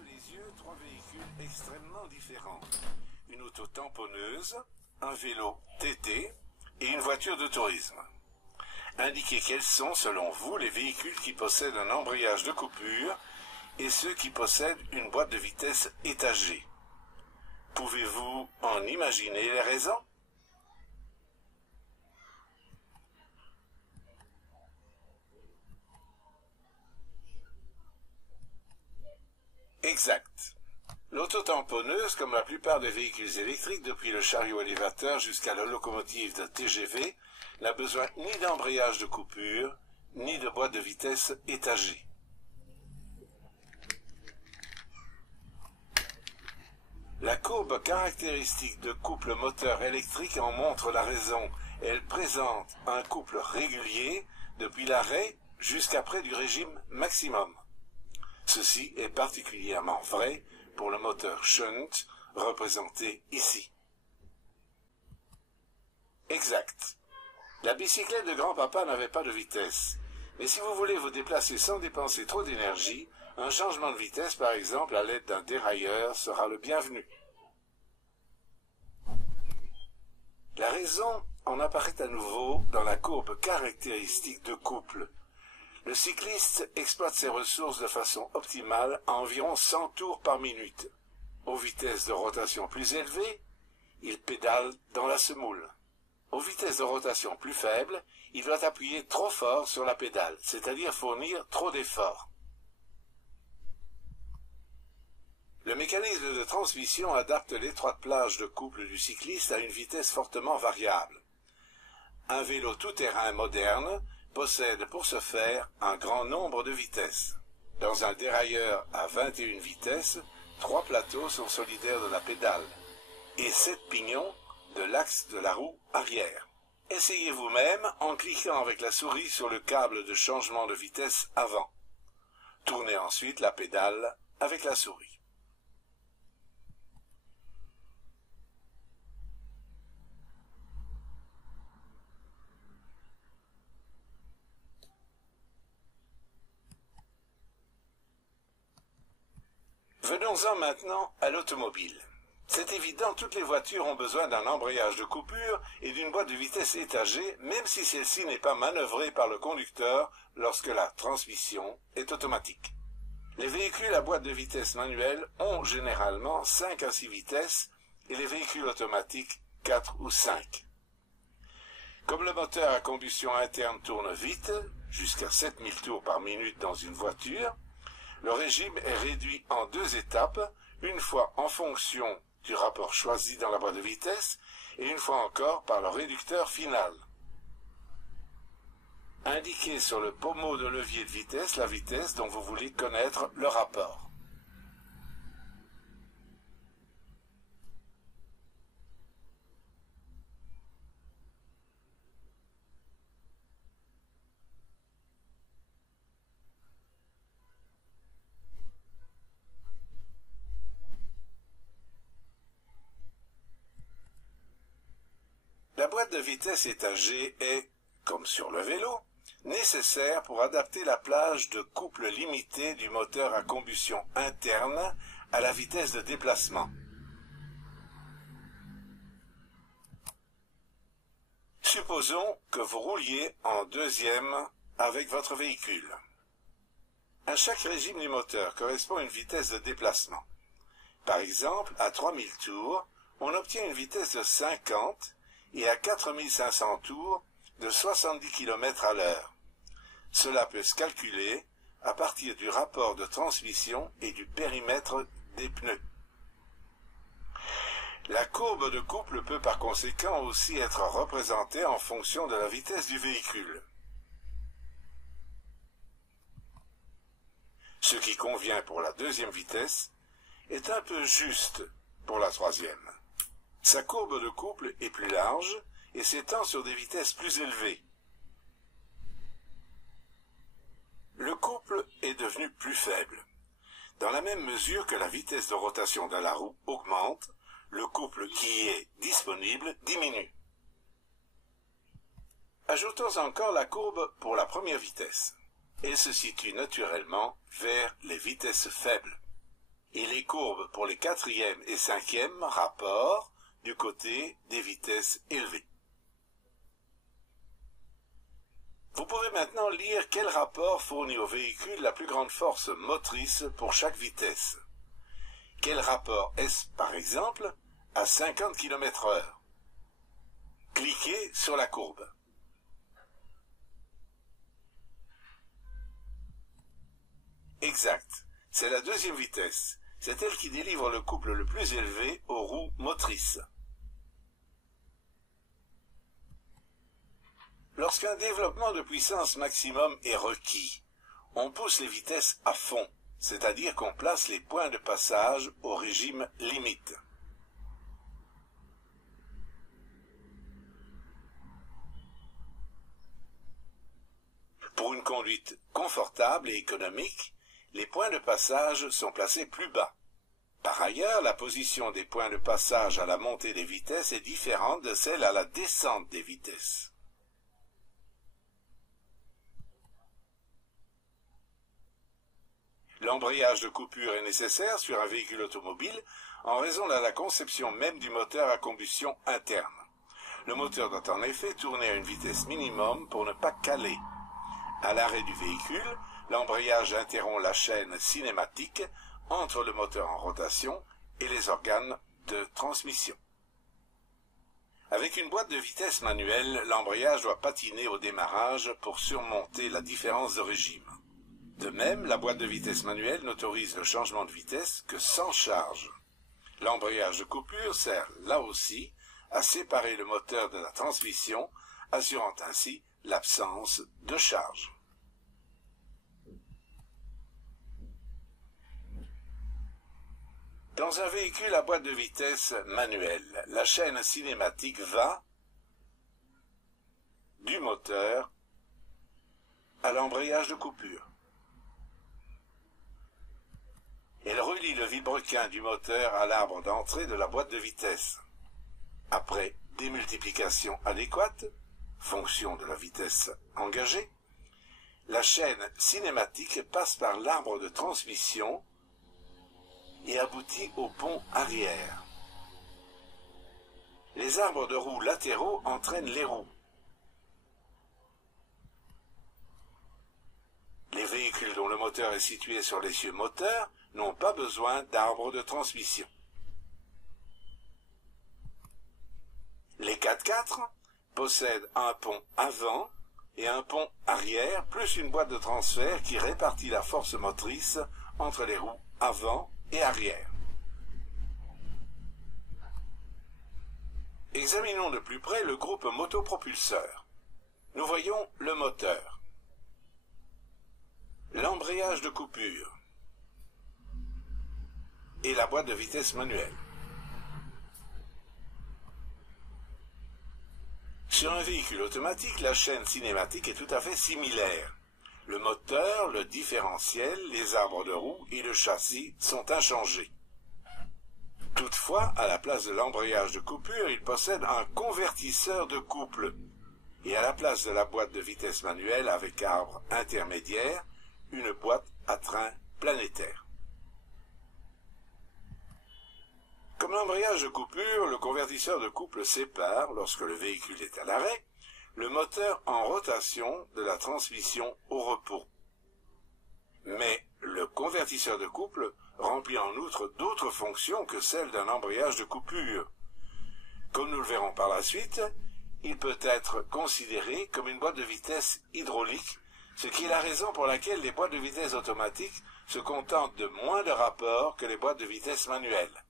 sous les yeux trois véhicules extrêmement différents. Une auto tamponneuse, un vélo TT et une voiture de tourisme. Indiquez quels sont, selon vous, les véhicules qui possèdent un embrayage de coupure et ceux qui possèdent une boîte de vitesse étagée. Pouvez-vous en imaginer les raisons? Exact. L'auto-tamponneuse, comme la plupart des véhicules électriques, depuis le chariot élévateur jusqu'à la locomotive de TGV, n'a besoin ni d'embrayage de coupure, ni de boîte de vitesse étagée. La courbe caractéristique de couple moteur électrique en montre la raison. Elle présente un couple régulier depuis l'arrêt jusqu'à près du régime maximum. Ceci est particulièrement vrai pour le moteur shunt représenté ici. Exact. La bicyclette de grand-papa n'avait pas de vitesse. Mais si vous voulez vous déplacer sans dépenser trop d'énergie, un changement de vitesse, par exemple, à l'aide d'un dérailleur, sera le bienvenu. La raison en apparaît à nouveau dans la courbe caractéristique de couple. Le cycliste exploite ses ressources de façon optimale à environ 100 tours par minute. Aux vitesses de rotation plus élevées, il pédale dans la semoule. Aux vitesses de rotation plus faibles, il doit appuyer trop fort sur la pédale, c'est-à-dire fournir trop d'efforts. Le mécanisme de transmission adapte l'étroite plage de couple du cycliste à une vitesse fortement variable. Un vélo tout-terrain moderne possède pour ce faire un grand nombre de vitesses. Dans un dérailleur à 21 vitesses, 3 plateaux sont solidaires de la pédale et 7 pignons de l'axe de la roue arrière. Essayez vous-même en cliquant avec la souris sur le câble de changement de vitesse avant. Tournez ensuite la pédale avec la souris. Venons-en maintenant à l'automobile. C'est évident, toutes les voitures ont besoin d'un embrayage de coupure et d'une boîte de vitesse étagée, même si celle-ci n'est pas manœuvrée par le conducteur lorsque la transmission est automatique. Les véhicules à boîte de vitesse manuelle ont généralement 5 à 6 vitesses et les véhicules automatiques 4 ou 5. Comme le moteur à combustion interne tourne vite, jusqu'à 7000 tours par minute dans une voiture, le régime est réduit en 2 étapes, une fois en fonction du rapport choisi dans la boîte de vitesse et une fois encore par le réducteur final. Indiquez sur le pommeau de levier de vitesse la vitesse dont vous voulez connaître le rapport. La boîte de vitesse étagée est, comme sur le vélo, nécessaire pour adapter la plage de couple limité du moteur à combustion interne à la vitesse de déplacement. Supposons que vous rouliez en deuxième avec votre véhicule. À chaque régime du moteur correspond une vitesse de déplacement. Par exemple, à 3000 tours, on obtient une vitesse de 50 et à 4500 tours de 70 km à l'heure. Cela peut se calculer à partir du rapport de transmission et du périmètre des pneus. La courbe de couple peut par conséquent aussi être représentée en fonction de la vitesse du véhicule. Ce qui convient pour la deuxième vitesse est un peu juste pour la troisième. Sa courbe de couple est plus large et s'étend sur des vitesses plus élevées. Le couple est devenu plus faible. Dans la même mesure que la vitesse de rotation de la roue augmente, le couple qui est disponible diminue. Ajoutons encore la courbe pour la première vitesse. Elle se situe naturellement vers les vitesses faibles. et les courbes pour les quatrième et cinquième rapports du côté des vitesses élevées. Vous pouvez maintenant lire quel rapport fournit au véhicule la plus grande force motrice pour chaque vitesse. Quel rapport est-ce, par exemple, à 50 km/h? Cliquez sur la courbe. Exact, c'est la deuxième vitesse. C'est elle qui délivre le couple le plus élevé aux roues motrices. Lorsqu'un développement de puissance maximum est requis, on pousse les vitesses à fond, c'est-à-dire qu'on place les points de passage au régime limite. Pour une conduite confortable et économique, les points de passage sont placés plus bas. Par ailleurs, la position des points de passage à la montée des vitesses est différente de celle à la descente des vitesses. L'embrayage de coupure est nécessaire sur un véhicule automobile en raison de la conception même du moteur à combustion interne. Le moteur doit en effet tourner à une vitesse minimum pour ne pas caler. À l'arrêt du véhicule, l'embrayage interrompt la chaîne cinématique entre le moteur en rotation et les organes de transmission. Avec une boîte de vitesse manuelle, l'embrayage doit patiner au démarrage pour surmonter la différence de régime. De même, la boîte de vitesse manuelle n'autorise le changement de vitesse que sans charge. L'embrayage de coupure sert, là aussi, à séparer le moteur de la transmission, assurant ainsi l'absence de charge. Dans un véhicule à boîte de vitesse manuelle, la chaîne cinématique va du moteur à l'embrayage de coupure. Elle relie le vilebrequin du moteur à l'arbre d'entrée de la boîte de vitesse. Après démultiplication adéquate, fonction de la vitesse engagée, la chaîne cinématique passe par l'arbre de transmission et aboutit au pont arrière. Les arbres de roues latéraux entraînent les roues. Les véhicules dont le moteur est situé sur l'essieu moteur n'ont pas besoin d'arbre de transmission. Les 4x4 possèdent un pont avant et un pont arrière, plus une boîte de transfert qui répartit la force motrice entre les roues avant et arrière. Examinons de plus près le groupe motopropulseur. Nous voyons le moteur, l'embrayage de coupure et la boîte de vitesse manuelle. Sur un véhicule automatique, la chaîne cinématique est tout à fait similaire. Le moteur, le différentiel, les arbres de roues et le châssis sont inchangés. Toutefois, à la place de l'embrayage de coupure, il possède un convertisseur de couple. Et à la place de la boîte de vitesse manuelle avec arbre intermédiaire, une boîte à train planétaire. Comme l'embrayage de coupure, le convertisseur de couple sépare, lorsque le véhicule est à l'arrêt, le moteur en rotation de la transmission au repos. Mais le convertisseur de couple remplit en outre d'autres fonctions que celles d'un embrayage de coupure. Comme nous le verrons par la suite, il peut être considéré comme une boîte de vitesse hydraulique, ce qui est la raison pour laquelle les boîtes de vitesse automatiques se contentent de moins de rapports que les boîtes de vitesse manuelles.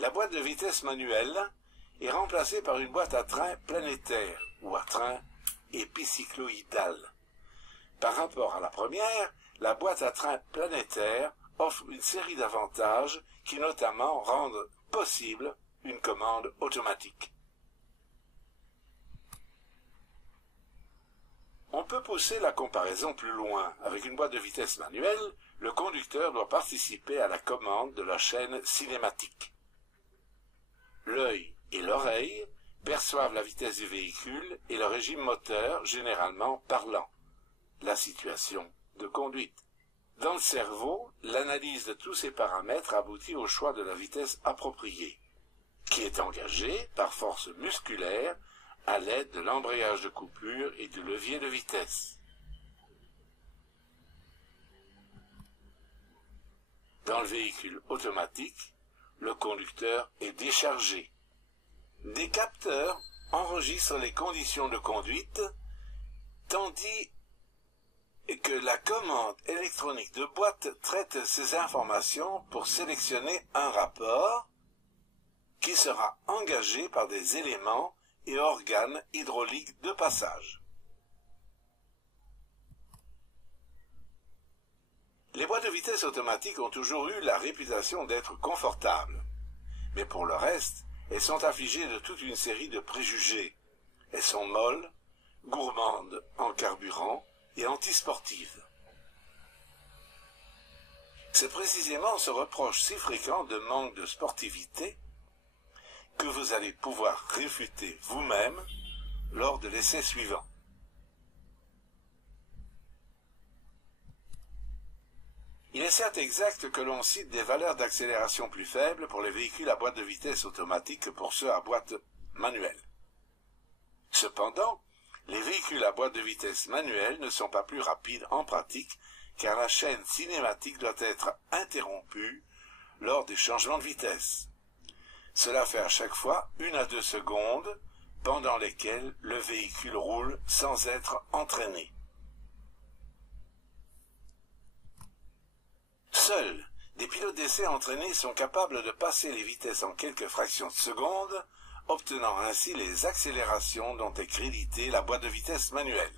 La boîte de vitesse manuelle est remplacée par une boîte à train planétaire ou à train épicycloïdal. Par rapport à la première, la boîte à train planétaire offre une série d'avantages qui notamment rendent possible une commande automatique. On peut pousser la comparaison plus loin. Avec une boîte de vitesse manuelle, le conducteur doit participer à la commande de la chaîne cinématique. L'œil et l'oreille perçoivent la vitesse du véhicule et le régime moteur, généralement parlant, la situation de conduite. Dans le cerveau, l'analyse de tous ces paramètres aboutit au choix de la vitesse appropriée, qui est engagée par force musculaire à l'aide de l'embrayage de coupure et du levier de vitesse. Dans le véhicule automatique, le conducteur est déchargé. Des capteurs enregistrent les conditions de conduite, tandis que la commande électronique de boîte traite ces informations pour sélectionner un rapport qui sera engagé par des éléments et organes hydrauliques de passage. Les boîtes de vitesse automatiques ont toujours eu la réputation d'être confortables, mais pour le reste, elles sont affligées de toute une série de préjugés. Elles sont molles, gourmandes en carburant et antisportives. C'est précisément ce reproche si fréquent de manque de sportivité que vous allez pouvoir réfuter vous-même lors de l'essai suivant. Il est certes exact que l'on cite des valeurs d'accélération plus faibles pour les véhicules à boîte de vitesse automatique que pour ceux à boîte manuelle. Cependant, les véhicules à boîte de vitesse manuelle ne sont pas plus rapides en pratique car la chaîne cinématique doit être interrompue lors des changements de vitesse. Cela fait à chaque fois 1 à 2 secondes pendant lesquelles le véhicule roule sans être entraîné. Seuls des pilotes d'essai entraînés sont capables de passer les vitesses en quelques fractions de secondes, obtenant ainsi les accélérations dont est créditée la boîte de vitesse manuelle.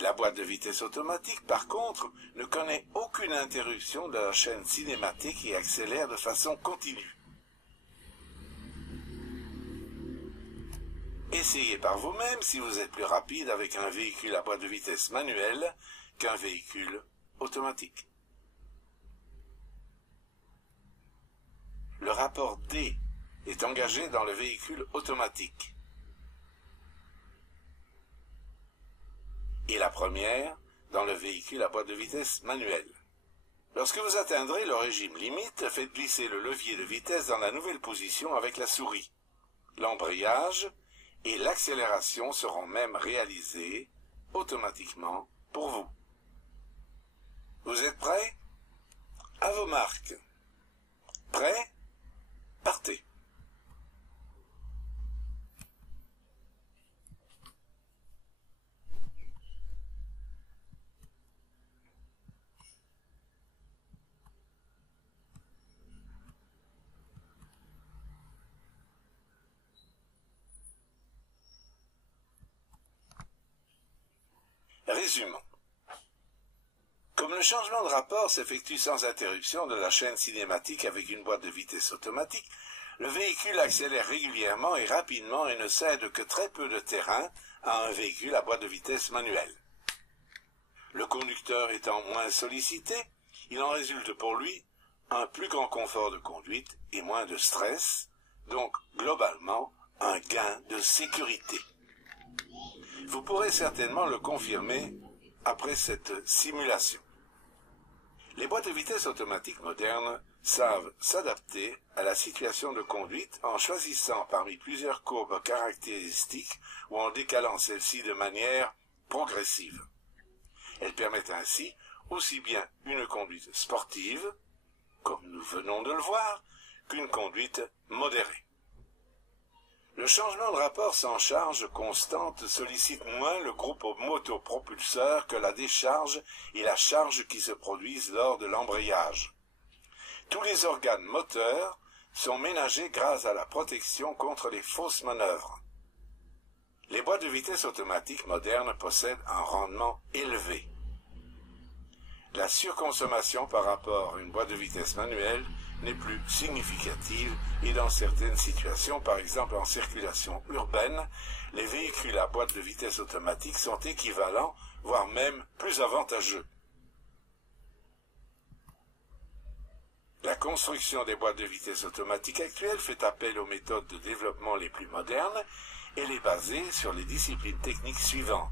La boîte de vitesse automatique, par contre, ne connaît aucune interruption de la chaîne cinématique et accélère de façon continue. Essayez par vous-même si vous êtes plus rapide avec un véhicule à boîte de vitesse manuelle qu'un véhicule automatique. Le rapport D est engagé dans le véhicule automatique. Et la première dans le véhicule à boîte de vitesse manuelle. Lorsque vous atteindrez le régime limite, faites glisser le levier de vitesse dans la nouvelle position avec la souris. L'embrayage et l'accélération seront même réalisés automatiquement pour vous. Vous êtes prêts? À vos marques. Prêts? Partez. Résumons. Comme le changement de rapport s'effectue sans interruption de la chaîne cinématique avec une boîte de vitesse automatique, le véhicule accélère régulièrement et rapidement et ne cède que très peu de terrain à un véhicule à boîte de vitesse manuelle. Le conducteur étant moins sollicité, il en résulte pour lui un plus grand confort de conduite et moins de stress, donc globalement un gain de sécurité. Vous pourrez certainement le confirmer après cette simulation. Les boîtes de vitesse automatiques modernes savent s'adapter à la situation de conduite en choisissant parmi plusieurs courbes caractéristiques ou en décalant celles-ci de manière progressive. Elles permettent ainsi aussi bien une conduite sportive, comme nous venons de le voir, qu'une conduite modérée. Le changement de rapport sans charge constante sollicite moins le groupe motopropulseur que la décharge et la charge qui se produisent lors de l'embrayage. Tous les organes moteurs sont ménagés grâce à la protection contre les fausses manœuvres. Les boîtes de vitesse automatiques modernes possèdent un rendement élevé. La surconsommation par rapport à une boîte de vitesse manuelle n'est plus significative et dans certaines situations, par exemple en circulation urbaine, les véhicules à boîte de vitesse automatique sont équivalents voire même plus avantageux. La construction des boîtes de vitesse automatiques actuelles fait appel aux méthodes de développement les plus modernes. Elle est basée sur les disciplines techniques suivantes: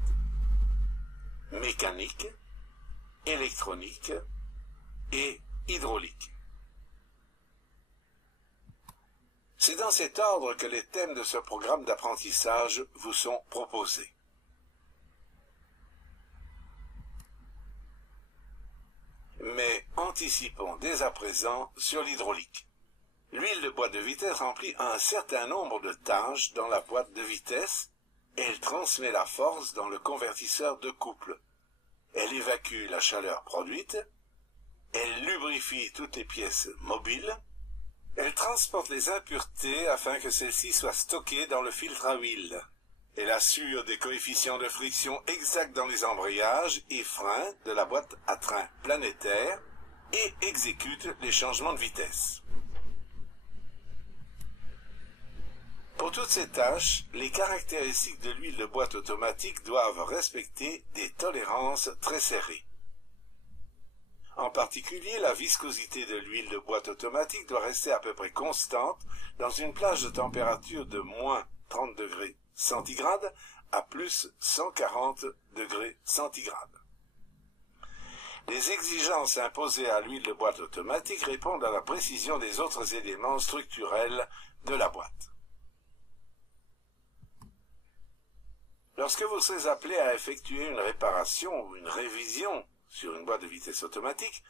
mécanique, électronique et hydraulique. C'est dans cet ordre que les thèmes de ce programme d'apprentissage vous sont proposés. Mais anticipons dès à présent sur l'hydraulique. L'huile de boîte de vitesse remplit un certain nombre de tâches dans la boîte de vitesse et elle transmet la force dans le convertisseur de couple. Elle évacue la chaleur produite, elle lubrifie toutes les pièces mobiles, elle transporte les impuretés afin que celles-ci soient stockées dans le filtre à huile. Elle assure des coefficients de friction exacts dans les embrayages et freins de la boîte à train planétaire et exécute les changements de vitesse. Pour toutes ces tâches, les caractéristiques de l'huile de boîte automatique doivent respecter des tolérances très serrées. En particulier, la viscosité de l'huile de boîte automatique doit rester à peu près constante dans une plage de température de moins 30 degrés centigrades à plus 140 degrés centigrades. Les exigences imposées à l'huile de boîte automatique répondent à la précision des autres éléments structurels de la boîte. Lorsque vous serez appelé à effectuer une réparation ou une révision sur une boîte de vitesse automatique,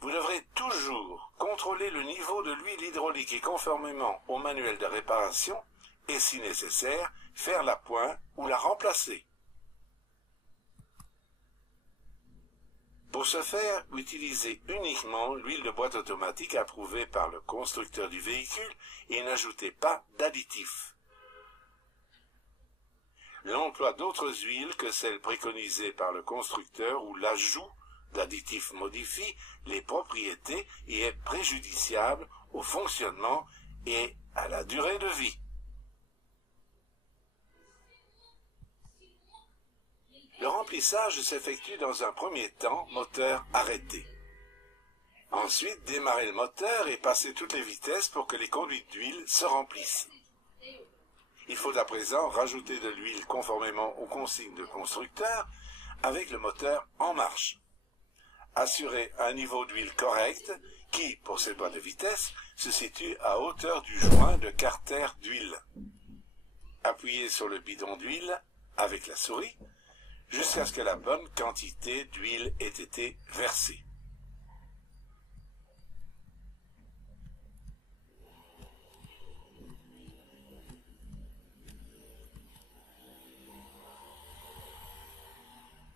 vous devrez toujours contrôler le niveau de l'huile hydraulique et conformément au manuel de réparation et, si nécessaire, faire l'appoint ou la remplacer. Pour ce faire, utilisez uniquement l'huile de boîte automatique approuvée par le constructeur du véhicule et n'ajoutez pas d'additifs. L'emploi d'autres huiles que celles préconisées par le constructeur ou l'ajout d'additifs modifie les propriétés et est préjudiciable au fonctionnement et à la durée de vie. Le remplissage s'effectue dans un premier temps moteur arrêté. Ensuite, démarrez le moteur et passez toutes les vitesses pour que les conduites d'huile se remplissent. Il faut à présent rajouter de l'huile conformément aux consignes de constructeur avec le moteur en marche. Assurez un niveau d'huile correct qui, pour ces boîtes de vitesse, se situe à hauteur du joint de carter d'huile. Appuyez sur le bidon d'huile avec la souris jusqu'à ce que la bonne quantité d'huile ait été versée.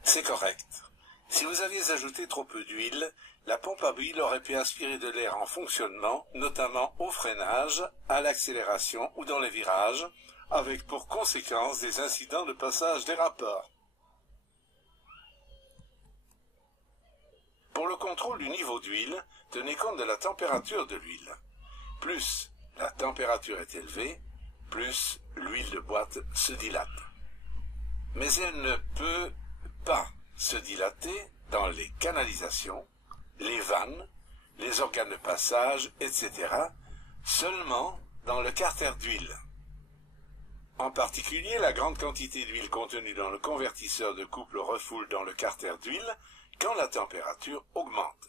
C'est correct. Si vous aviez ajouté trop peu d'huile, la pompe à huile aurait pu aspirer de l'air en fonctionnement, notamment au freinage, à l'accélération ou dans les virages, avec pour conséquence des incidents de passage des rapports. Pour le contrôle du niveau d'huile, tenez compte de la température de l'huile. Plus la température est élevée, plus l'huile de boîte se dilate. Mais elle ne peut pas se dilater dans les canalisations, les vannes, les organes de passage, etc., seulement dans le carter d'huile. En particulier, la grande quantité d'huile contenue dans le convertisseur de couple refoule dans le carter d'huile quand la température augmente.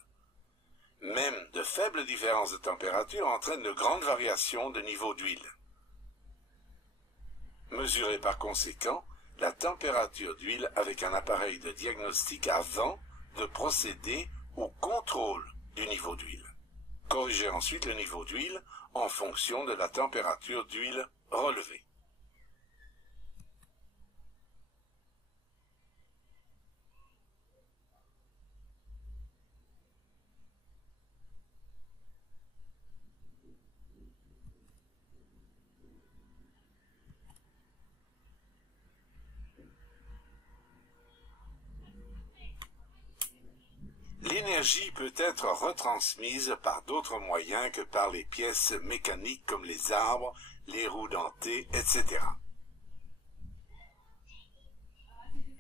Même de faibles différences de température entraînent de grandes variations de niveau d'huile. Mesurez par conséquent la température d'huile avec un appareil de diagnostic avant de procéder au contrôle du niveau d'huile. Corrigez ensuite le niveau d'huile en fonction de la température d'huile relevée. L'énergie peut être retransmise par d'autres moyens que par les pièces mécaniques comme les arbres, les roues dentées, etc.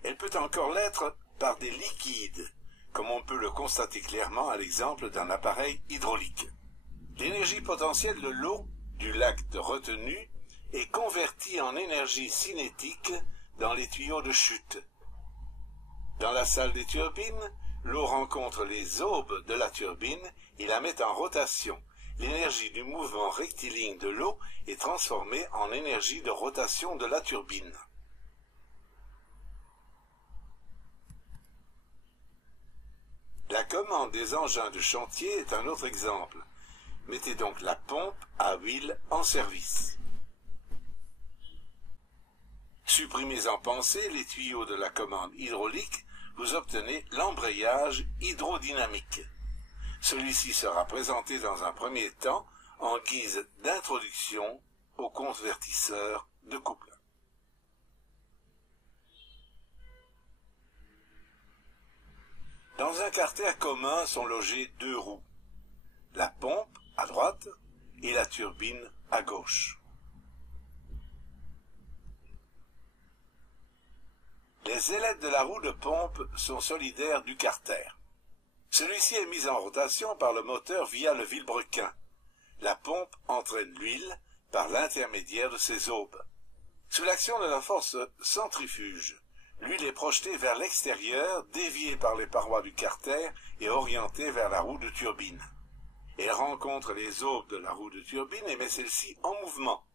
Elle peut encore l'être par des liquides, comme on peut le constater clairement à l'exemple d'un appareil hydraulique. L'énergie potentielle de l'eau du lac de retenue est convertie en énergie cinétique dans les tuyaux de chute. Dans la salle des turbines, l'eau rencontre les aubes de la turbine et la met en rotation. L'énergie du mouvement rectiligne de l'eau est transformée en énergie de rotation de la turbine. La commande des engins de chantier est un autre exemple. Mettez donc la pompe à huile en service. Supprimez en pensée les tuyaux de la commande hydraulique, vous obtenez l'embrayage hydrodynamique. Celui-ci sera présenté dans un premier temps en guise d'introduction au convertisseur de couple. Dans un carter commun sont logées deux roues, la pompe à droite et la turbine à gauche. Les ailettes de la roue de pompe sont solidaires du carter. Celui-ci est mis en rotation par le moteur via le vilebrequin. La pompe entraîne l'huile par l'intermédiaire de ses aubes. Sous l'action de la force centrifuge, l'huile est projetée vers l'extérieur, déviée par les parois du carter et orientée vers la roue de turbine. Elle rencontre les aubes de la roue de turbine et met celle-ci en mouvement.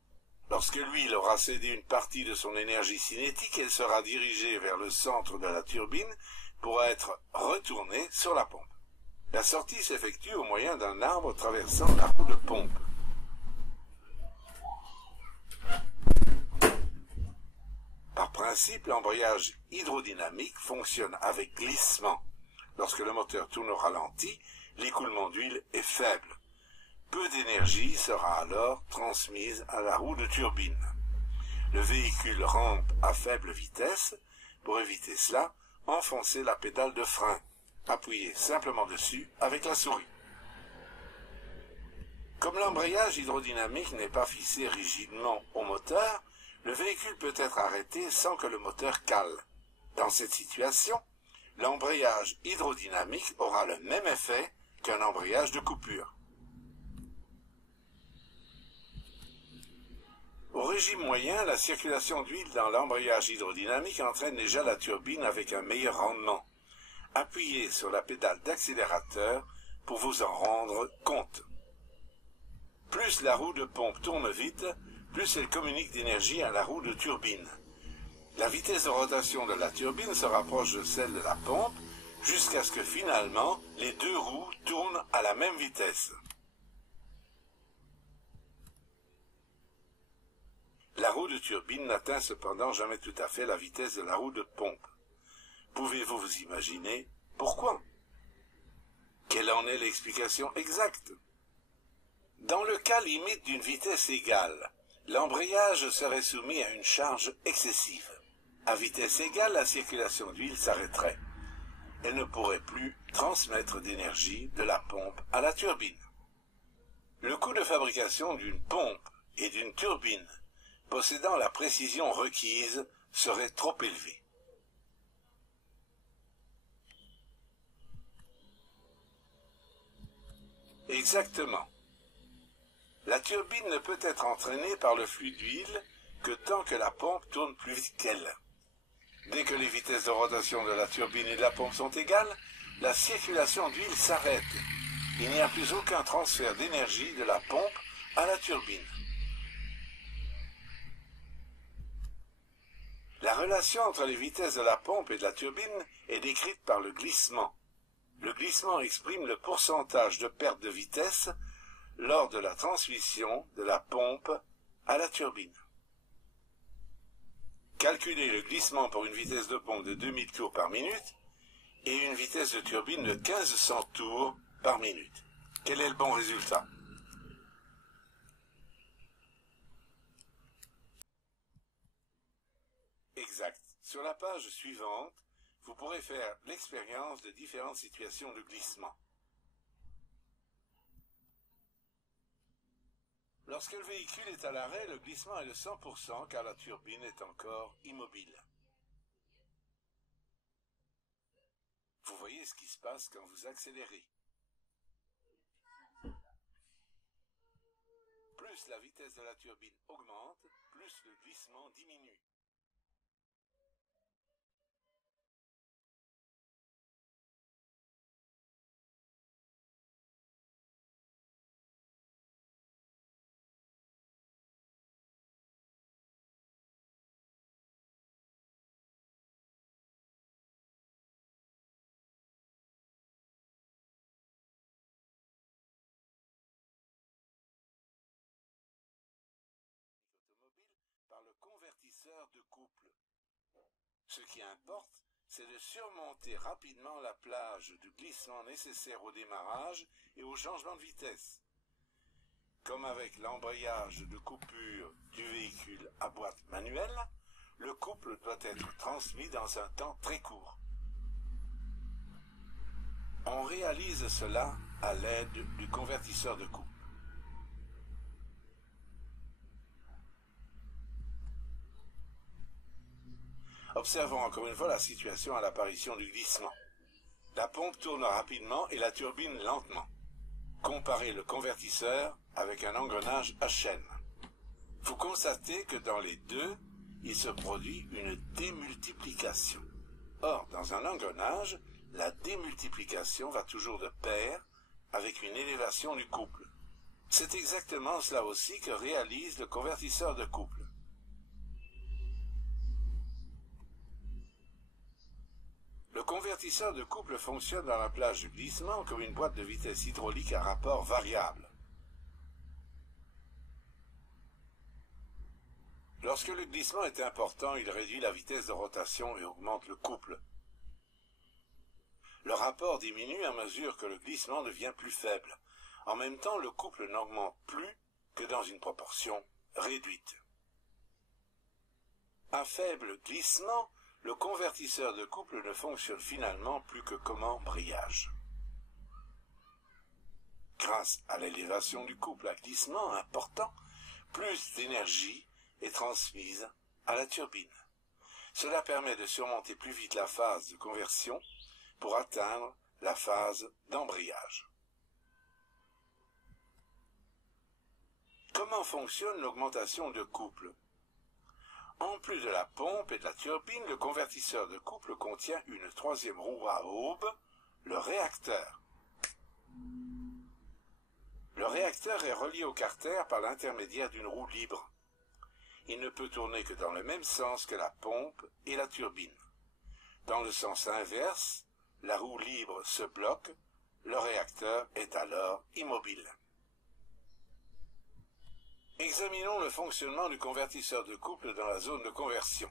Lorsque l'huile aura cédé une partie de son énergie cinétique, elle sera dirigée vers le centre de la turbine pour être retournée sur la pompe. La sortie s'effectue au moyen d'un arbre traversant la roue de pompe. Par principe, l'embrayage hydrodynamique fonctionne avec glissement. Lorsque le moteur tourne au ralenti, l'écoulement d'huile est faible. Peu d'énergie sera alors transmise à la roue de turbine. Le véhicule rampe à faible vitesse. Pour éviter cela, enfoncez la pédale de frein. Appuyez simplement dessus avec la souris. Comme l'embrayage hydrodynamique n'est pas fixé rigidement au moteur, le véhicule peut être arrêté sans que le moteur cale. Dans cette situation, l'embrayage hydrodynamique aura le même effet qu'un embrayage de coupure. Au régime moyen, la circulation d'huile dans l'embrayage hydrodynamique entraîne déjà la turbine avec un meilleur rendement. Appuyez sur la pédale d'accélérateur pour vous en rendre compte. Plus la roue de pompe tourne vite, plus elle communique d'énergie à la roue de turbine. La vitesse de rotation de la turbine se rapproche de celle de la pompe jusqu'à ce que finalement les deux roues tournent à la même vitesse. La roue de turbine n'atteint cependant jamais tout à fait la vitesse de la roue de pompe. Pouvez-vous vous imaginer pourquoi? Quelle en est l'explication exacte? Dans le cas limite d'une vitesse égale, l'embrayage serait soumis à une charge excessive. À vitesse égale, la circulation d'huile s'arrêterait. Elle ne pourrait plus transmettre d'énergie de la pompe à la turbine. Le coût de fabrication d'une pompe et d'une turbine possédant la précision requise serait trop élevé. Exactement. La turbine ne peut être entraînée par le flux d'huile que tant que la pompe tourne plus vite qu'elle. Dès que les vitesses de rotation de la turbine et de la pompe sont égales, la circulation d'huile s'arrête. Il n'y a plus aucun transfert d'énergie de la pompe à la turbine. La relation entre les vitesses de la pompe et de la turbine est décrite par le glissement. Le glissement exprime le pourcentage de perte de vitesse lors de la transmission de la pompe à la turbine. Calculez le glissement pour une vitesse de pompe de 2000 tours par minute et une vitesse de turbine de 1500 tours par minute. Quel est le bon résultat? Exact. Sur la page suivante, vous pourrez faire l'expérience de différentes situations de glissement. Lorsque le véhicule est à l'arrêt, le glissement est de 100% car la turbine est encore immobile. Vous voyez ce qui se passe quand vous accélérez. Plus la vitesse de la turbine augmente, plus le glissement diminue. Par le convertisseur de couple. Ce qui importe, c'est de surmonter rapidement la plage du glissement nécessaire au démarrage et au changement de vitesse. Comme avec l'embrayage de coupure du véhicule à boîte manuelle, le couple doit être transmis dans un temps très court. On réalise cela à l'aide du convertisseur de couple. Observons encore une fois la situation à l'apparition du glissement. La pompe tourne rapidement et la turbine lentement. Comparez le convertisseur avec un engrenage à chaîne. Vous constatez que dans les deux, il se produit une démultiplication. Or, dans un engrenage, la démultiplication va toujours de pair avec une élévation du couple. C'est exactement cela aussi que réalise le convertisseur de couple. Le convertisseur de couple fonctionne dans la plage du glissement comme une boîte de vitesse hydraulique à rapport variable. Lorsque le glissement est important, il réduit la vitesse de rotation et augmente le couple. Le rapport diminue à mesure que le glissement devient plus faible. En même temps, le couple n'augmente plus que dans une proportion réduite. À faible glissement, le convertisseur de couple ne fonctionne finalement plus que comme embrayage. Grâce à l'élévation du couple à glissement important, plus d'énergie est transmise à la turbine. Cela permet de surmonter plus vite la phase de conversion pour atteindre la phase d'embrayage. Comment fonctionne l'augmentation de couple? En plus de la pompe et de la turbine, le convertisseur de couple contient une troisième roue à aube, le réacteur. Le réacteur est relié au carter par l'intermédiaire d'une roue libre. Il ne peut tourner que dans le même sens que la pompe et la turbine. Dans le sens inverse, la roue libre se bloque, le réacteur est alors immobile. Examinons le fonctionnement du convertisseur de couple dans la zone de conversion.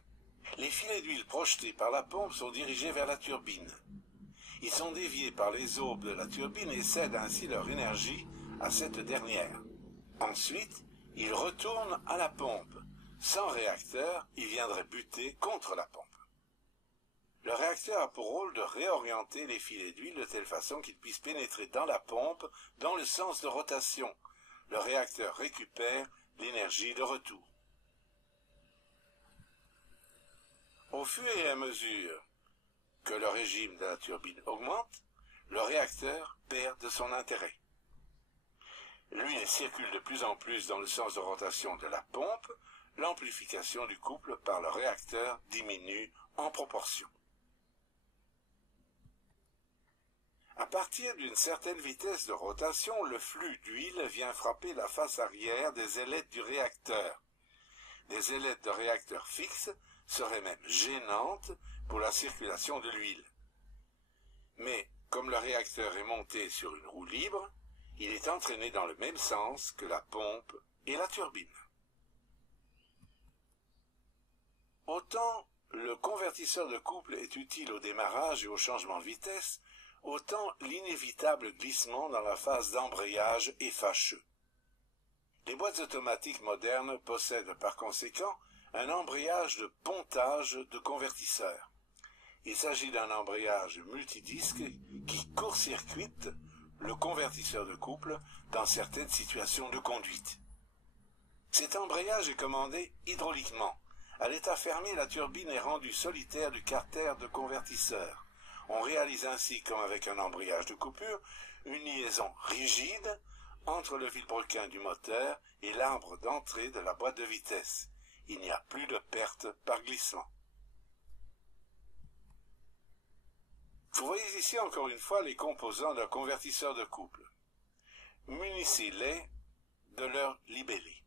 Les filets d'huile projetés par la pompe sont dirigés vers la turbine. Ils sont déviés par les aubes de la turbine et cèdent ainsi leur énergie à cette dernière. Ensuite, ils retournent à la pompe. Sans réacteur, ils viendraient buter contre la pompe. Le réacteur a pour rôle de réorienter les filets d'huile de telle façon qu'ils puissent pénétrer dans la pompe dans le sens de rotation. Le réacteur récupère l'énergie de retour. Au fur et à mesure que le régime de la turbine augmente, le réacteur perd de son intérêt. L'huile circule de plus en plus dans le sens de rotation de la pompe, l'amplification du couple par le réacteur diminue en proportion. À partir d'une certaine vitesse de rotation, le flux d'huile vient frapper la face arrière des ailettes du réacteur. Des ailettes de réacteur fixes seraient même gênantes pour la circulation de l'huile. Mais, comme le réacteur est monté sur une roue libre, il est entraîné dans le même sens que la pompe et la turbine. Autant le convertisseur de couple est utile au démarrage et au changement de vitesse, autant l'inévitable glissement dans la phase d'embrayage est fâcheux. Les boîtes automatiques modernes possèdent par conséquent un embrayage de pontage de convertisseur. Il s'agit d'un embrayage multidisque qui court-circuite le convertisseur de couple dans certaines situations de conduite. Cet embrayage est commandé hydrauliquement. À l'état fermé, la turbine est rendue solitaire du carter de convertisseur. On réalise ainsi, comme avec un embrayage de coupure, une liaison rigide entre le vilebrequin du moteur et l'arbre d'entrée de la boîte de vitesse. Il n'y a plus de perte par glissement. Vous voyez ici encore une fois les composants d'un convertisseur de couple. Munissez-les de leur libellé.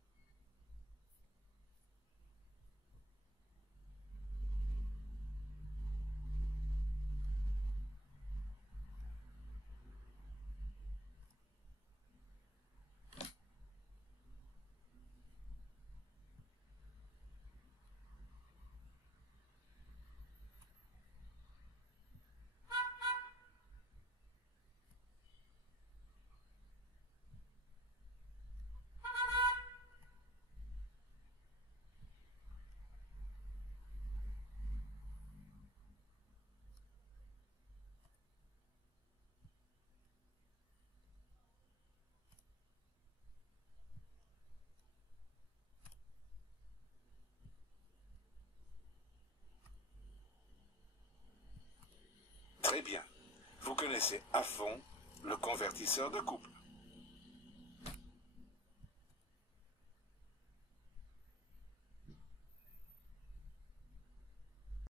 Très bien. Vous connaissez à fond le convertisseur de couple.